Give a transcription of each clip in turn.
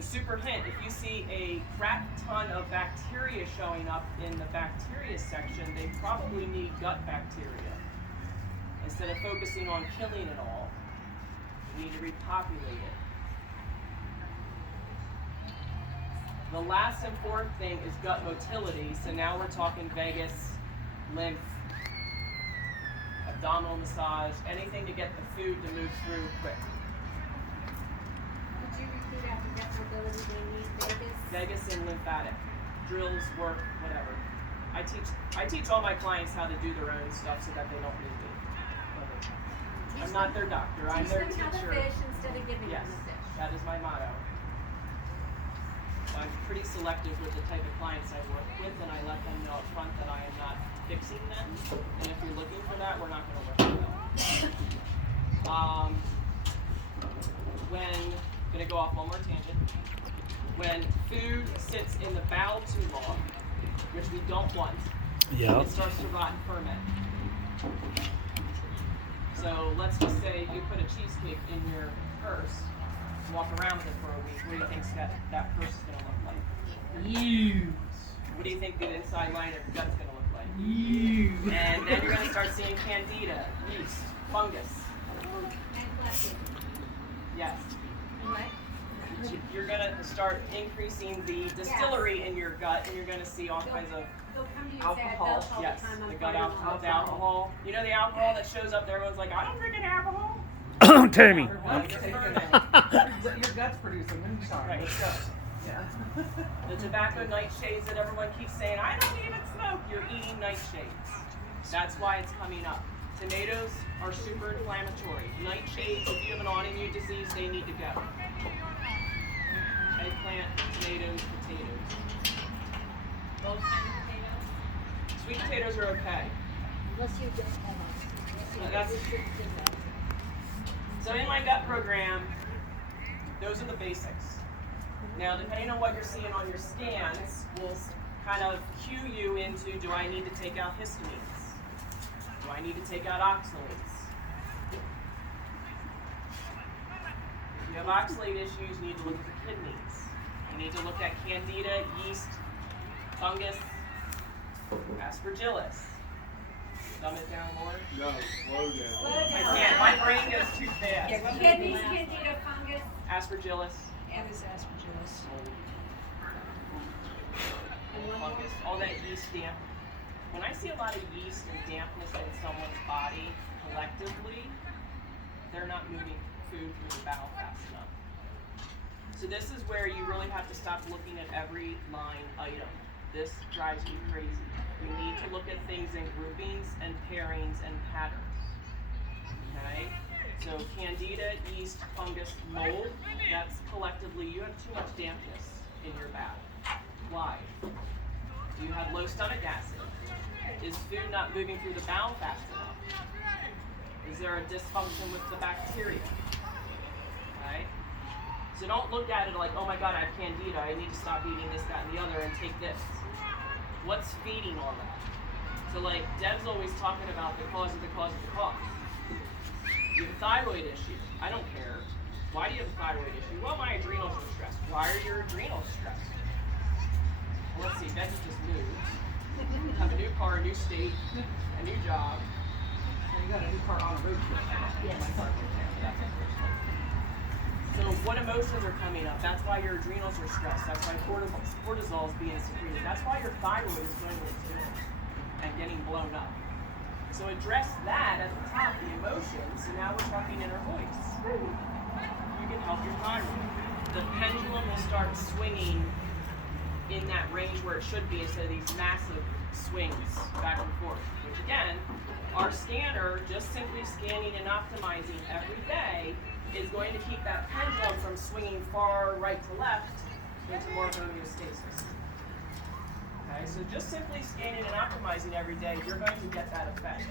So super hint, if you see a crap ton of bacteria showing up in the bacteria section, they probably need gut bacteria. Instead of focusing on killing it all, you need to repopulate it. The last and fourth thing is gut motility. So now we're talking vagus, lymph, abdominal massage, anything to get the food to move through quick. Could you repeat after gut mobility, they need vagus? Vagus and lymphatic. Drills, work, whatever. I teach all my clients how to do their own stuff so that they don't need me. I'm not their doctor, I'm their teacher. Teach them how to fish instead of giving Yes, them the fish. that is my motto. I'm pretty selective with the type of clients I work with, and I let them know up front that I am not fixing them. And if you're looking for that, we're not going to work with them. I'm going to go off one more tangent. When food sits in the bowel too long, which we don't want, it starts to rot and ferment. So let's just say you put a cheesecake in your purse, walk around with it for a week. What do you think that purse is going to look like? You. What do you think the inside line of your gut's going to look like? You. And then you're going to start seeing candida, yeast, fungus. And leptin. Yes. What? You're going to start increasing the distillery in your gut, and you're going to see all kinds of They'll come to you and Alcohol. say, I yes, all the time, the I'm gut fighting alcohol, the alcohol. You know the alcohol that shows up there, everyone's like, I don't drink any alcohol. Tammy. Your gut's producing moonshine. Right. Let's go. Yeah. The tobacco nightshades that everyone keeps saying, I don't even smoke. You're eating nightshades. That's why it's coming up. Tomatoes are super inflammatory. Nightshades, if you have an autoimmune disease, they need to go. Eggplant, tomatoes, potatoes. Both kinds of potatoes. Sweet potatoes are okay. Unless you don't have So in my gut program, those are the basics. Now, depending on what you're seeing on your scans, will kind of cue you into, do I need to take out histamines? Do I need to take out oxalates? If you have oxalate issues, you need to look at the kidneys. You need to look at candida, yeast, fungus, aspergillus. Dumb it down more. No, slow down. I can't. My brain goes too fast. Kidneys, candida, fungus. Aspergillus, And this aspergillus. fungus, all that yeast damp. When I see a lot of yeast and dampness in someone's body collectively, they're not moving food through the bowel fast enough. So this is where you really have to stop looking at every line item. This drives me crazy. You need to look at things in groupings and pairings and patterns. Okay? So candida, yeast, fungus, mold, that's collectively, you have too much dampness in your bowel. Why? Do you have low stomach acid? Is food not moving through the bowel fast enough? Is there a dysfunction with the bacteria? Okay? So don't look at it like, oh my God, I have candida, I need to stop eating this, that, and the other, and take this. What's feeding all that? So like, Deb's always talking about the cause of the cause of the cause. You have a thyroid issue. I don't care. Why do you have a thyroid issue? Well, my adrenals are stressed. Why are your adrenals stressed? Well, let's see, Becky just moved. Have a new car, a new state, a new job. And you got a new car on a road trip. Yes. So what emotions are coming up? That's why your adrenals are stressed. That's why cortisol is being secreted. That's why your thyroid is doing what it's doing and getting blown up. So address that at the top, the emotions. So now we're talking inner voice. You can help your thyroid. The pendulum will start swinging in that range where it should be instead of these massive swings back and forth. Which again, our scanner, just simply scanning and optimizing every day, is going to keep that pendulum from swinging far right to left into more homeostasis. Okay, so just simply scanning and optimizing every day, you're going to get that effect.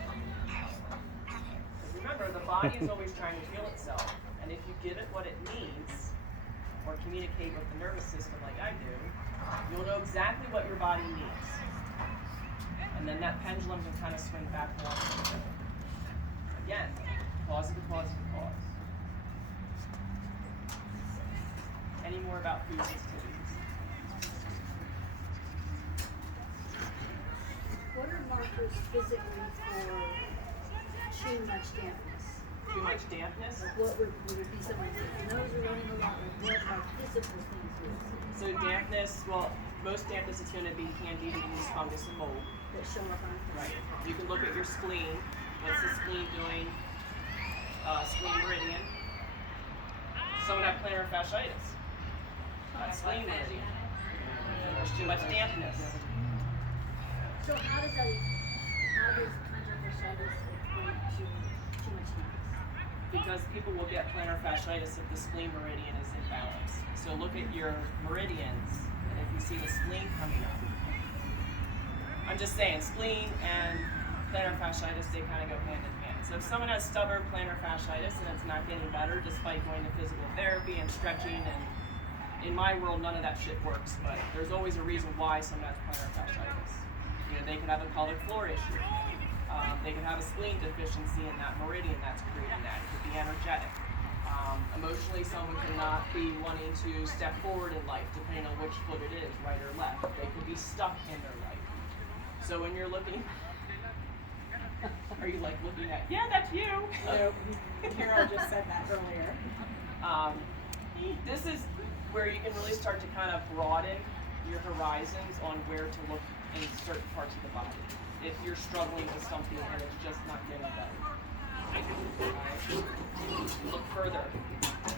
Because remember, the body is always trying to heal itself, and if you give it what it needs, or communicate with the nervous system like I do, you'll know exactly what your body needs. And then that pendulum can kind of swing back and forth. Again, cause of the cause of the cause. Any more about food sensitivities. What are markers physically for too much dampness? Too much dampness. Like what would it be someone if your nose are running a lot? Like what are physical things we see So dampness, well, most dampness is going to be candida, yeast, fungus, and mold. that show up on a Right. You can look at your spleen. What's the spleen doing? Spleen meridian. Someone have plantar fasciitis. That's spleen meridian. There's too much dampness. So how does plantar fasciitis equate to too much dampness? Because people will get plantar fasciitis if the spleen meridian is imbalanced. So look at your meridians, and if you see the spleen coming up. I'm just saying, spleen and plantar fasciitis, they kind of go hand in hand. So if someone has stubborn plantar fasciitis and it's not getting better despite going to physical therapy and stretching, and in my world, none of that shit works, but there's always a reason why someone has plantar fasciitis. You know, they could have a pelvic floor issue. They could have a spleen deficiency in that meridian that's creating that. It could be energetic. Emotionally, someone could not be wanting to step forward in life, depending on which foot it is, right or left. They could be stuck in their life. So when you're looking, are you like looking at, yeah, that's you? No, Carol just said that earlier. This is where you can really start to kind of broaden your horizons on where to look in certain parts of the body. If you're struggling with something and it's just not getting better. Look further.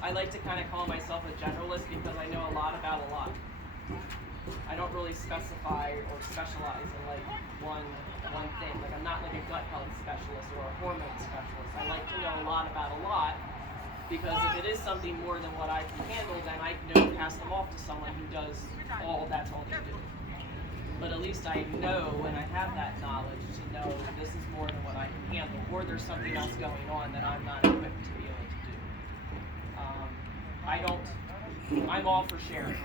I like to kind of call myself a generalist because I know a lot about a lot. I don't really specify or specialize in like one thing. Like I'm not like a gut health specialist or a hormone specialist. I like to know a lot about a lot because if it is something more than what I can handle, then I can pass them off to someone who does that's all they do. But at least I know when I have that knowledge to know this is more than what I can handle, or there's something else going on that I'm not equipped to be able to do. I'm all for sharing.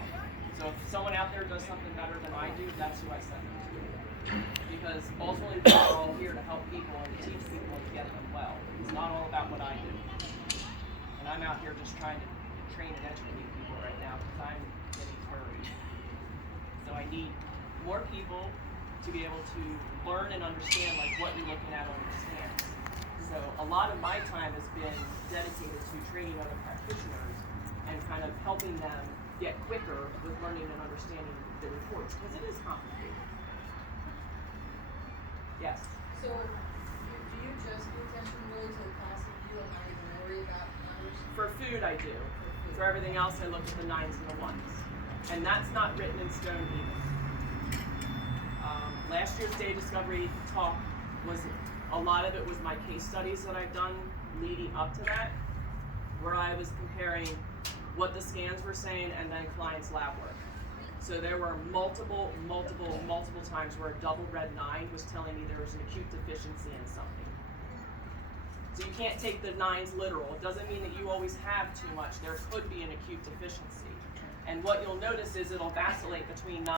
So if someone out there does something better than I do, that's who I send them to. Because ultimately we're all here to help people and to teach people to get them well. It's not all about what I do. And I'm out here just trying to train and educate people right now because I'm getting worried. So I need more people to be able to learn and understand like what you're looking at on your scans. So a lot of my time has been dedicated to training other practitioners and kind of helping them get quicker with learning and understanding the reports because it is complicated. Yes. So, do you just pay attention really to the classic view and not even worry about numbers? For food, I do. For everything else, I look at the 9s and the 1s. And that's not written in stone either. Last year's Day Discovery talk a lot of it was my case studies that I've done leading up to that, where I was comparing what the scans were saying and then clients' lab work. So there were multiple times where a double red 9 was telling me there was an acute deficiency in something. So you can't take the 9s literal. It doesn't mean that you always have too much. There could be an acute deficiency. And what you'll notice is it'll vacillate between 9